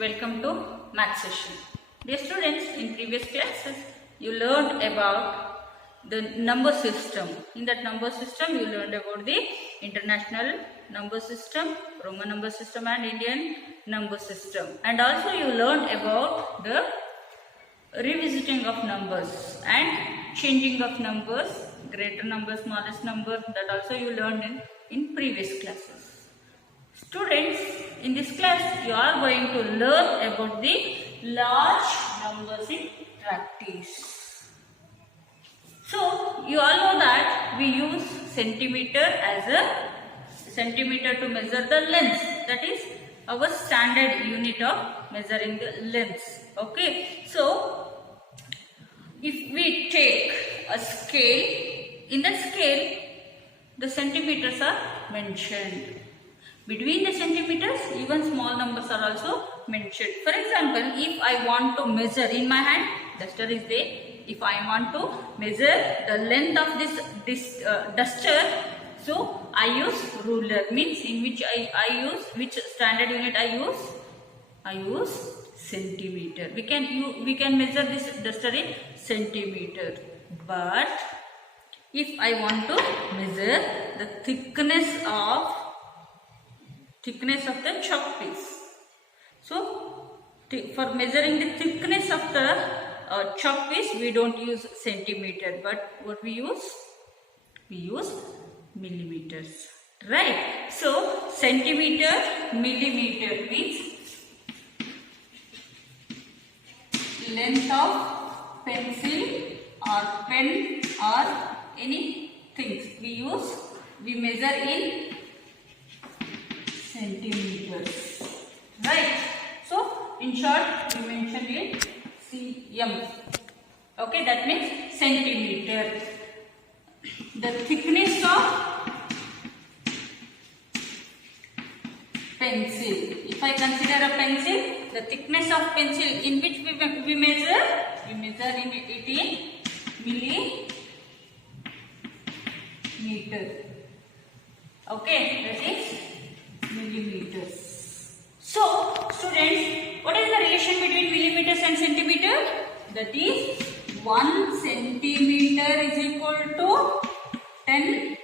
welcome to math session. Dear students, in previous classes you learned about the number system. In that number system you learned about the international number system, Roman number system and Indian number system, and also you learned about the revisiting of numbers and changing of numbers, greater number, smallest number, that also you learned in previous classes. Students, in this class you are going to learn about the large numbers in practice. So you all know that we use centimeter as a centimeter to measure the length, that is our standard unit of measuring the length. Okay, so if we take a scale, in the scale the centimeters are mentioned. Between the centimeters, even small numbers are also mentioned. For example, if I want to measure, in my hand, duster is there. If I want to measure the length of this duster, so I use ruler. Means in which I use, which standard unit I use? I use centimeter. We can measure this duster in centimeter. But if I want to measure the thickness of the chalk piece. So, for measuring the thickness of the chalk piece, we don't use centimeter, but what we use? We use millimeters, right? So, centimeter, millimeter means length of pencil or pen or any things we measure in centimeters, right? So in short we mentioned it cm. Okay, that means centimeter. The thickness of pencil, if I consider a pencil, the thickness of pencil in which we measure it in millimeter. Okay, that is millimeters. So, students, what is the relation between millimeters and centimeter? That is 1 centimeter is equal to 10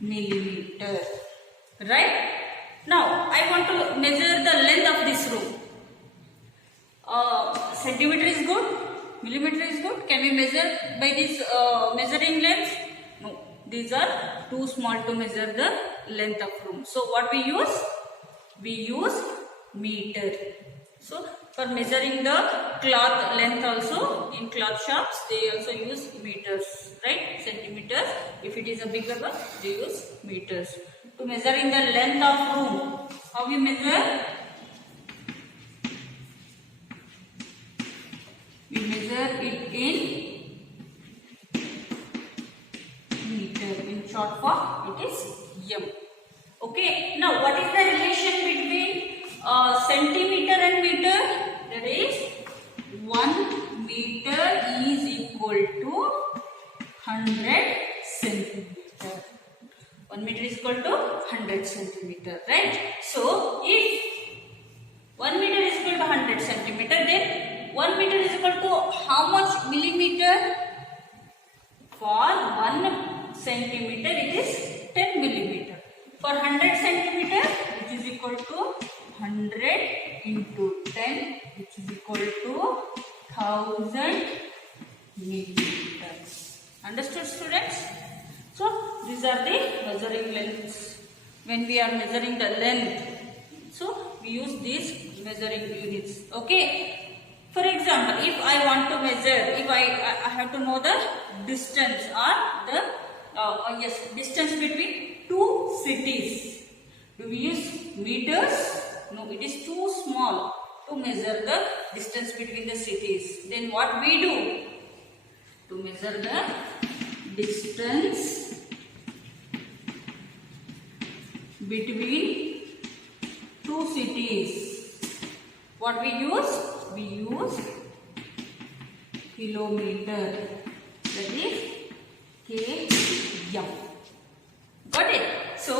millimeter. Right? Now, I want to measure the length of this room. Centimeter is good, millimeter is good. Can we measure by this measuring length? No, these are too small to measure the length of room. So what we use? We use meter. So for measuring the cloth length also, in cloth shops they also use meters, right? Centimeters. If it is a bigger one, they use meters. To measuring the length of room, how we measure? We measure it in meter. In short form, it is m. Okay. Now, what is the relation between centimeter and meter? That is 1 meter is equal to 100 centimeter. 1 meter is equal to 100 centimeter, right? So, if 1 meter is equal to 100 centimeter, then 1 meter is equal to how much millimeter? For 1 centimeter, it is 10 millimeter. For 100 centimeter, which is equal to 100 into 10, which is equal to 1000 millimeters. Understood, students? So, these are the measuring lengths. When we are measuring the length, so we use these measuring units. Okay. For example, if I want to measure, if I have to know the distance or the distance between two cities. Do we use meters? No, it is too small to measure the distance between the cities. Then what we do? To measure the distance between two cities. What we use? We use kilometer. That is km. Got it? So,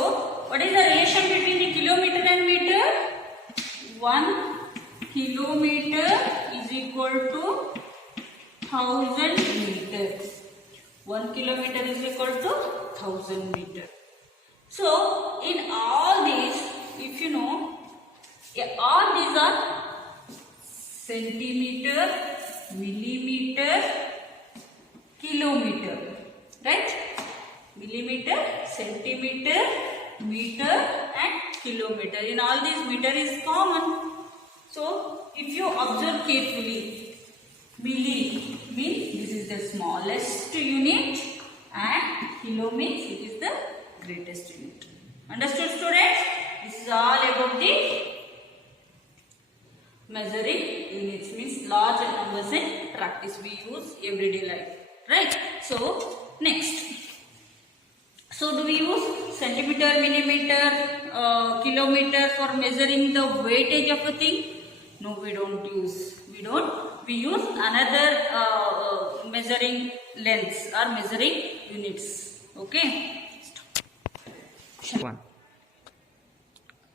what is the relation between the kilometer and meter? 1 kilometer is equal to 1000 meters. 1 kilometer is equal to 1000 meters. So in all these, if you know, all these are centimeter, millimeter, kilometer, right? Millimeter, centimeter, meter and kilometer. In all these, meter is common. So if you observe carefully, milli means this is the smallest unit and kilo means it is the greatest unit. Understood, students? This is all about the measuring units, means large numbers in practice we use everyday life, right? So next, so do we use centimeter, millimeter, kilometer for measuring the weightage of a thing? No, we don't use. We use another measuring lengths or measuring units. Okay. One.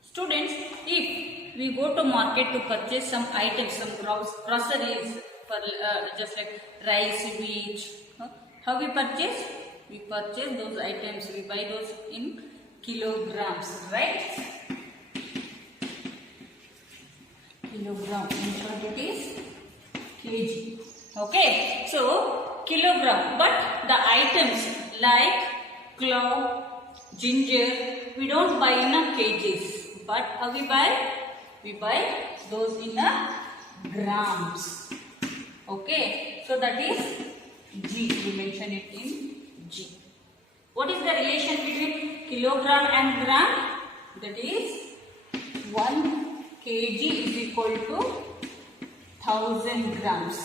Students, if we go to market to purchase some items, some groceries, for just like rice, wheat, how we purchase? We purchase those items, we buy those in kilograms, right? Kilogram, in short it is kg. Okay, so kilogram, but the items like clove, ginger, we don't buy in a kgs, but how we buy? We buy those in a grams. Okay, so that is G, we mention it in G. What is the relation between kilogram and gram? That is 1 kg is equal to 1000 grams,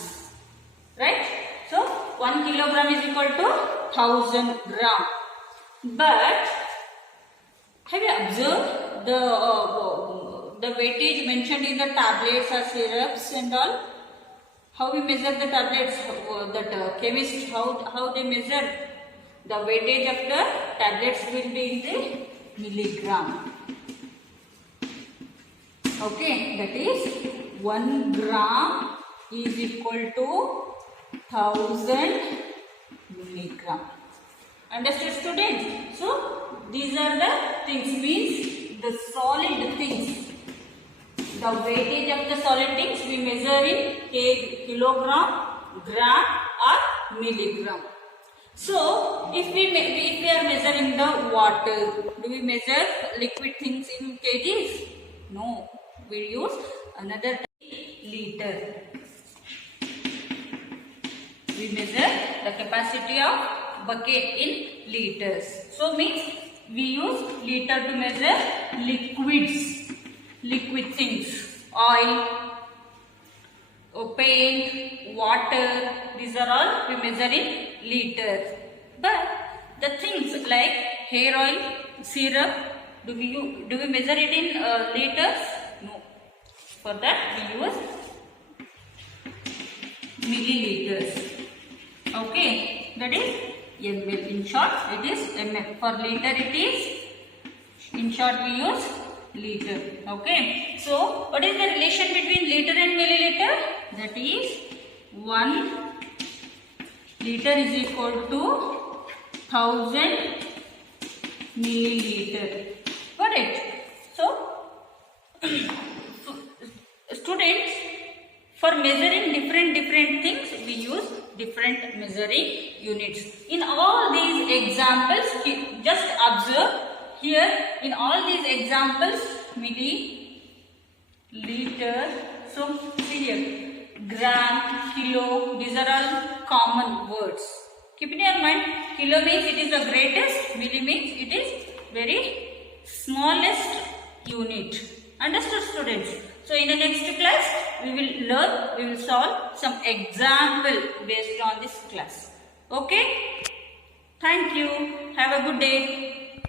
right? So 1 kilogram is equal to 1000 gram. But have you observed the weightage mentioned in the tablets or syrups and all? How we measure the tablets? That chemists, how they measure the weightage of the tablets will be in the milligram. Okay, that is 1 gram is equal to 1000 milligram. Understood, students? So these are the things, means the solid things. The weightage of the solid things we measure in kilogram, gram or milligram. So if we are measuring the water, do we measure liquid things in kgs? No, we use another liter. We measure the capacity of bucket in liters. So means we use liter to measure liquid things, oil, paint, water, these are all we measure in liters. But the things like hair oil, syrup, do we measure it in liters? No. For that we use milliliters. Okay, that is ml. In short, it is ml. For liter, it is, in short, we use liter. Okay, so what is the relation between liter and milliliter? That is 1 liter is equal to 1000 milliliter. Got it? So students, for measuring different things, we use different measuring units. In all these examples, just observe here, in all these examples, milli, liter, so see here, gram, kilo, these are all common words. Keep in your mind, kilo means it is the greatest, milli means it is very smallest unit. Understood, students? So in the next class, we will solve some example based on this class. Okay? Thank you. Have a good day.